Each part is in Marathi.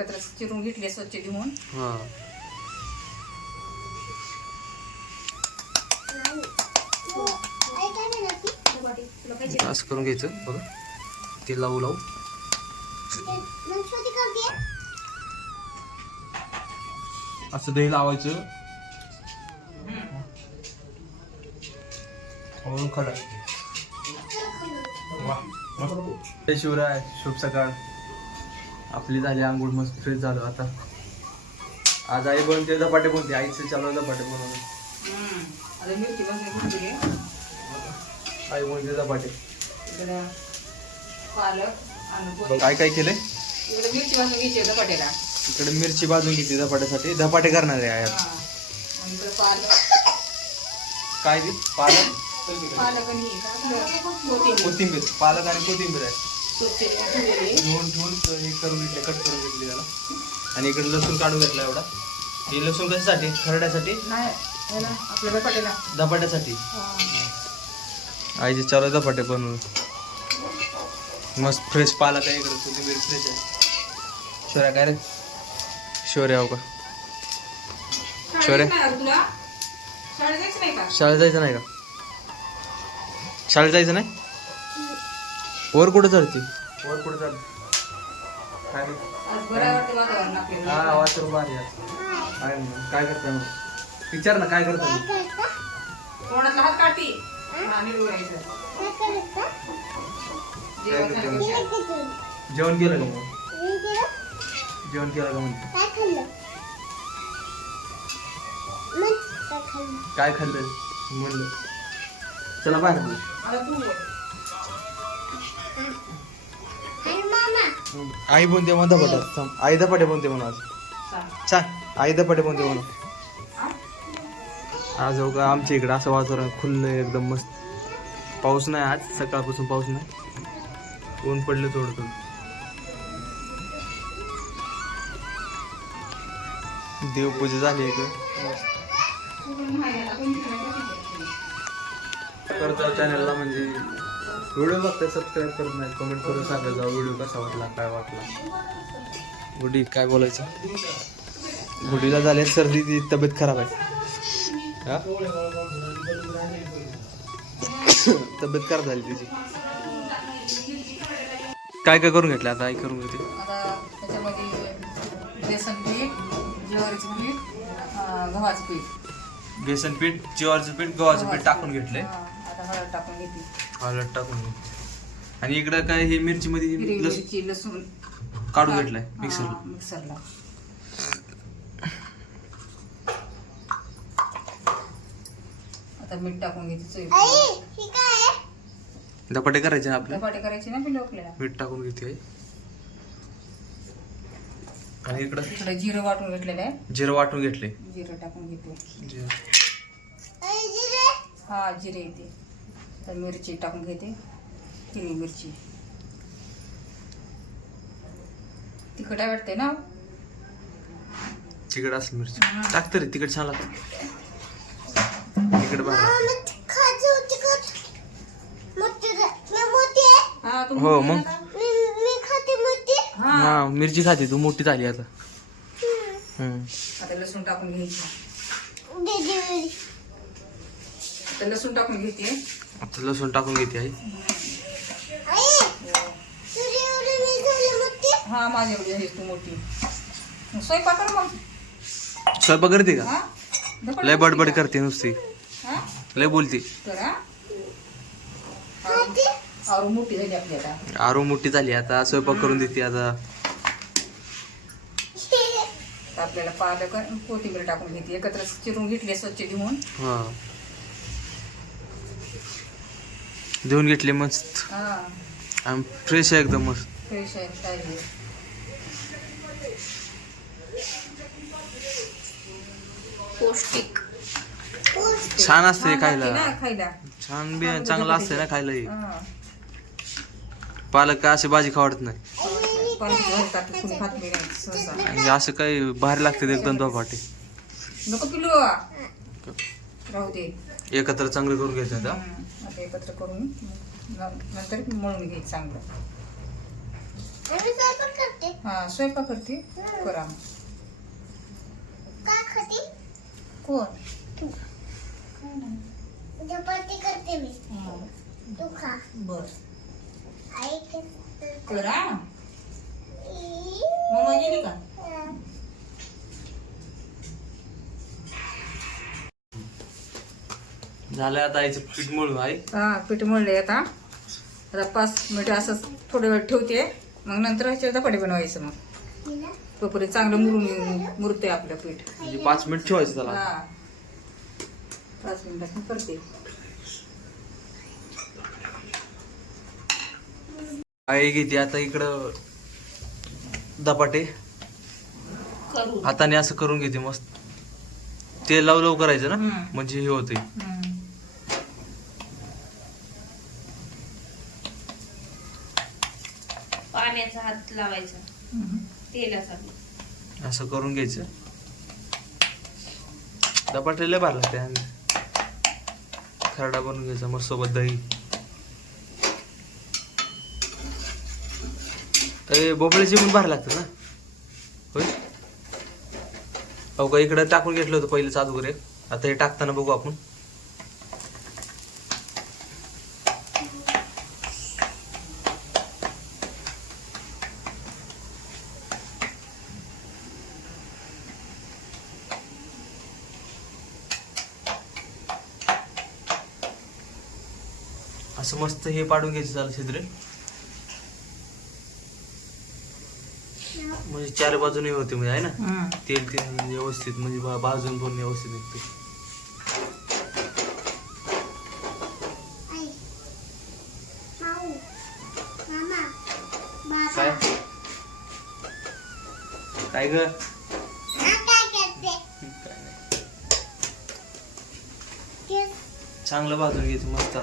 एकत्र चिरून घेतले स्वच्छ धुवून. हा असं करून घ्यायचं बघा. ते लावू लावू असं दही लावायचं. खडा जय शिवराय. शुभ सकाळ. आपली झाली आंघोळ, मस्त फ्रेश झालो. आता आज आई बनते धपाटे, बनते आईचं चालू धपाटे बनवून. आता मिरची भाजून घेतली. आई बनते धपाटे. इकडं पालक आणि काय काय केलंय? इकडे मिरची भाजून घ्यायची धपाट्याला. इकडे मिरची भाजून घेतली धपाट्यासाठी. धपाटे करणार आहे आई. आणि इकडे पालक, काय ती? पालक पालक आणि कोथिंबीर. कोथिंबीर. पालक आणि कोथिंबीर आहे. स्वच्छ धुतलेली. धुवून हे करून घेतले, कट करून घेतली त्याला. आणि इकडे लसूण काढून घेतला एवढा. हे लसूण कशासाठी? खरड्यासाठी नाही ह्याला आपल्या धपाट्याला. धपाट्यासाठी. आईचे चालू धपाटे बनवून. मस्त फ्रेश पालक आहे इकडे, कोथिंबीर फ्रेश आहे. शोर्या काय रे? शोर्या हो का? शोर्या तुला शाळेत जायचं नाही का? शाळेत जायचं नाही का? शाळेत जायचं नाही? वर कुठं चढते? वर कुठं चढ? काय आज बरं वाटतं वातावरण आपल्याला. हा वातावरण भारी आहे. काय करता मग? विचार ना काय करता मग? तोंडातला हात काढती आणि डोळ्याचं. जेवण झालं का? जेवण केलं का मग? जेवण केलं का म्हणते? काय खाल्लं म्हणलं? चला बाहेर बोल. आता तू बोल. आई बोलते मग धपाटे. आई धपाटे बोलते म्हणून आज. सांग. छान. आई धपाटे बोलते म्हणून आज हो का आमच्या इकडं असं वातावरण खुल्लं एकदम मस्त. पाऊस नाही आज, सकाळपासून पाऊस नाही. ऊन पडलं थोडं थोडं. देवपूजा झाली इकडं. करतो चॅनलला म्हणजे व्हिडिओ बघता सबस्क्राईब करत नाही. कमेंट करून सांगा जाऊ व्हिडिओ कसा वाटला, काय वाटला. गुडी काय बोलायचं? गुडीला झाली सर्दी, ती तब्येत खराब आहे. हा तब्येत खराब झाली तिची. काय काय करून घेतलं आता आई करून घेते? आता त्याच्यामध्ये बेसन पीठ, ज्वारीचं पीठ, गव्हाचं पीठ. बेसन पीठ, ज्वारीचं पीठ, गव्हाचं पीठ टाकून घेतलंय. आता हळद टाकून घेतली. हळद टाकून घेतली. आणि इकडं काय हे मिरची मध्ये हिरवी मिरची, लसूण काढून घेतलाय मिक्सरला. मिक्सरला. आता मीठ टाकून घ्यायचं. धपाटे करायचे ना आपले. धपाटे करायचे ना पिल्लू आपल्याला. मीठ टाकून घेते आई. आणि इकडं इकडे जिरं वाटून घेतलेलं आहे. जिरं वाटून घेतले. जिरं टाकून घेते. जिरं. हा जिरे येते. तर मिरची टाकून घेते. हिरवी मिरची. तिखट वाटते ना? तिखट असेल मिरची टाक तरी. तिखट छान लागतं. तिखट भारी. हा तू हो मग. हा हा मिरची खाते तू, मोठी झाली आता. आता लसूण टाकून घ्यायची. आता लसूण टाकून घेते. आता लसूण टाकून घेते आई. हा माझ्या एवढी आहे तू मोठी. स्वयंपाक कर मग. स्वयंपाक करते का? हा धपाटे लय बडबड करते करते नुसती. का? हा लय बोलते. तर हा आरू मोठी झाली आपली आता. आरू मोठी झाली आता, स्वयंपाक करून देते आता. आता आपल्याला पालक आणि कोथिंबीर टाकून घेते. एकत्र चिरून घेतली स्वच्छ धुवून. हा देऊन घेतले मस्त. हा फ्रेश आहे एकदम मस्त. फ्रेश आहे ताजी. पौष्टिक छान असते छान लागते खायला. ना खायला. छान बी चांगलं असते ना खायला. हे हा. पालक काय अशी भाजी खावडत नाही. पालक भाजी टाकते, कुणी खात नाही सहसा. आणि असं काही भारी लागते एकदम धपाटे. नको पिलू राहू दे. एकत्र चांगलं करून घ्यायचं आता. आता एकत्र करून नंतर मळून घ्यायचं चांगलं. हा स्वयंपाक करते करा कोण चपाती करते मी. हा, तू खा. बर आई करा मम्मा गेली का झालं आता आईचं पीठ मळू आई. हा पीठ मळले आता 5 मिनिटं असं थोडा वेळ ठेवते मग नंतर ह्याचे धपाटे बनवायचं मग तोपर्यंत चांगलं मुरते आपलं पीठ म्हणजे 5 मिनिट ठेवायचं त्याला. हा 5 मिनिटात करते आई घेते आता इकडं धपाटे करू हाताने असं करून घेते मस्त. तेल लावलं करायचं ना म्हणजे हे होते. पाण्याचा हात लावायचा तेलाचा. असं करून घ्यायचं. धपाटे लय भारी लागते आणि खरडा बनवून घ्यायचा मग सोबत दही. बोबळ्याची पण भारी लागतं ना होय. हो का इकडं टाकून घेतलं होतं पहिलं चादू आता हे टाकताना बघू आपण. असं मस्त हे पाडून घ्यायचं झालं छिद्रे म्हणजे 4 बाजूने होते म्हणजे आहे ना. तेल व्यवस्थित म्हणजे भाजून पण व्यवस्थित निघते. काय काय ग चांगलं भाजून घ्यायचं मस्त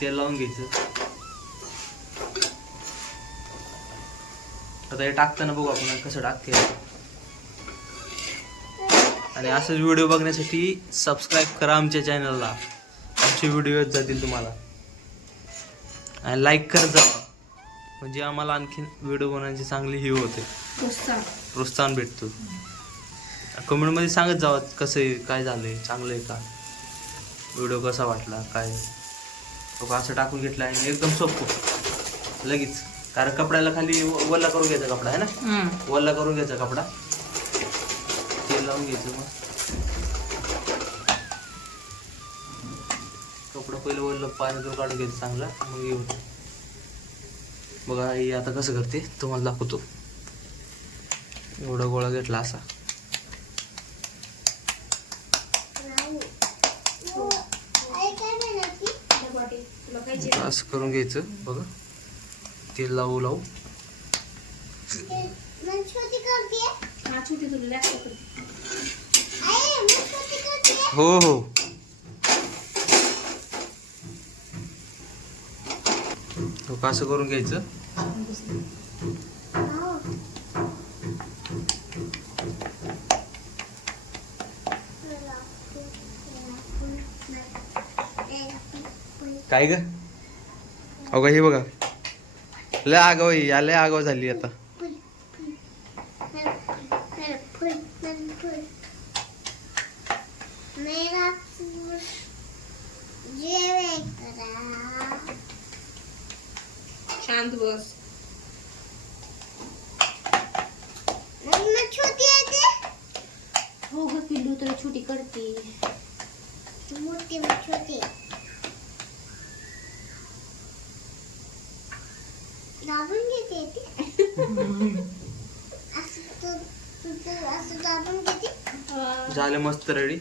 तेल लावून घ्यायचं. आता हे टाकताना बघू आपण कसं टाकते. आणि असंच व्हिडिओ बघण्यासाठी सबस्क्राईब करा आमच्या चॅनलला. आमचे व्हिडिओ येत जातील तुम्हाला. आणि लाईक करत जावा म्हणजे आम्हाला आणखीन व्हिडिओ बनवण्याची चांगली ही होते प्रोत्साहन भेटतो. कमेंटमध्ये सांगत जावा कसं आहे काय झालंय चांगलं आहे का व्हिडिओ कसा वाटला काय. तो असं टाकून घेतला आणि एकदम सोपं लगेच. कारण कपड्याला खाली वल्ला करून घ्यायचा कपडा आहे ना. वल्ला करून घ्यायचा कपडा तेल लावून घ्यायचं मग कपडा पहिलं वल्ल पाण्यातून काढून घ्यायचं चांगला मग हे होतं. बघा हे आता कसं करते तुम्हाला दाखवतो. एवढा गोळा घेतला असा असं करून घ्यायचं. बघा तेल लावू लावू हो हो असं करून घ्यायचं. काय ग अहो हे बघा लय आगाव लय आगाव झाली आता. शांत बस. हो ग पिल्लू तुला छोटी करते. मोठी छोटी दाबून घेते असं दाबून घेते. झाले मस्त रेडी.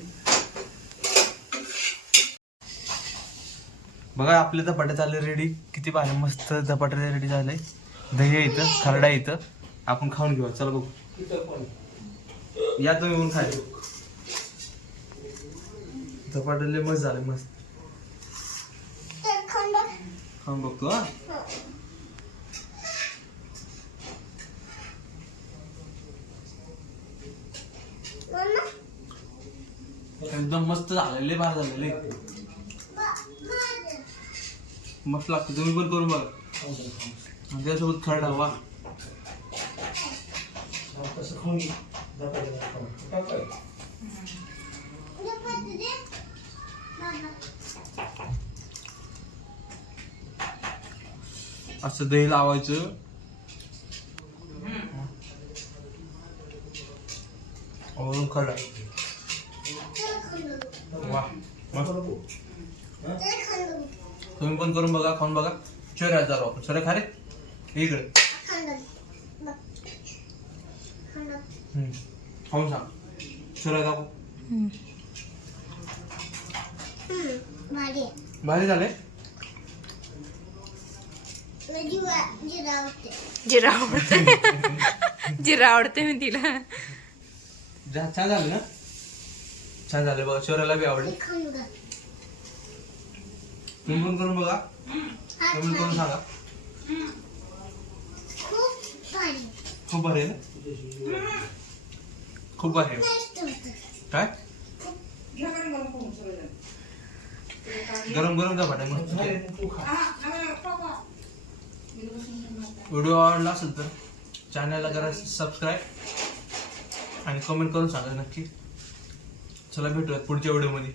बघा आपले धपाटे झाले रेडी. किती भारी मस्त धपाटे रेडी झाले. दही इथं खरडा इथं आपण खाऊन घेऊ. चला बघू या तुम्ही पण खाय. धपाटे मस्त झाले मस्त खाऊन बघतो. हा एकदम मस्त झालेले बाहेर झालेले मस्त लागते. तुम्ही पण करून बघा त्याच्यासोबत खरडा वा. असं दही लावायचं. वरून खरं वा मस्त. तुम्ही पण करून बघा, खाऊन बघा. चोऱ्या चालू आपण सर खा रे इकडे खाऊन सांग चोऱ्या दाखव. भारी झाले. जिरा आवडते जिरा आवडते मी तिला. छान झाले ना. छान झाले बघा. चोऱ्याला बी आवडले. तुम्ही पण करून बघा. तुम्ही करून सांगा. खूप भारी आहे ना. खूप भारी आहे. काय गरम गरम धपाटे मस्त. व्हिडिओ आवडला असेल तर चॅनलला करा सबस्क्राईब आणि कमेंट करून सांगा नक्की. चला भेटूयात पुढच्या व्हिडिओमध्ये.